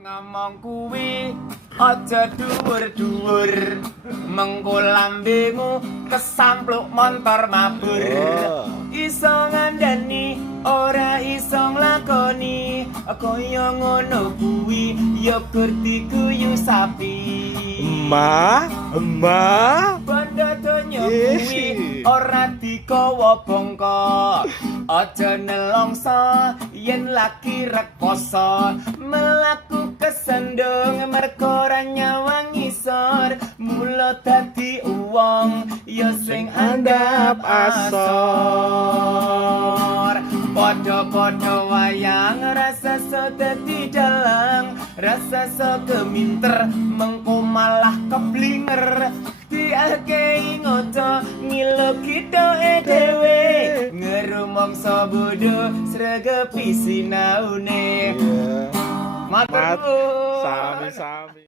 Ngomong kuwi aja dhuwur-dhuwur mengko lambemu kesampluk montor mabur iso ngandani ora iso nglakoni kaya ngono kuwi ya bertiguyu sapi Emak bondo donya kuwi ora dikawa bongkok aja nelongso yen lagi rekoso melaku kesendung mergo ora nyawang ngisor mula dadi wong ya sing andhap asor padha-padha wayang rasa so dadi dalang rasa so keminter mengko malah keblinger diakei ngoco ngilo kitoke dhewe ngerumangsa bodho sregepi sinaune matur Sami-sami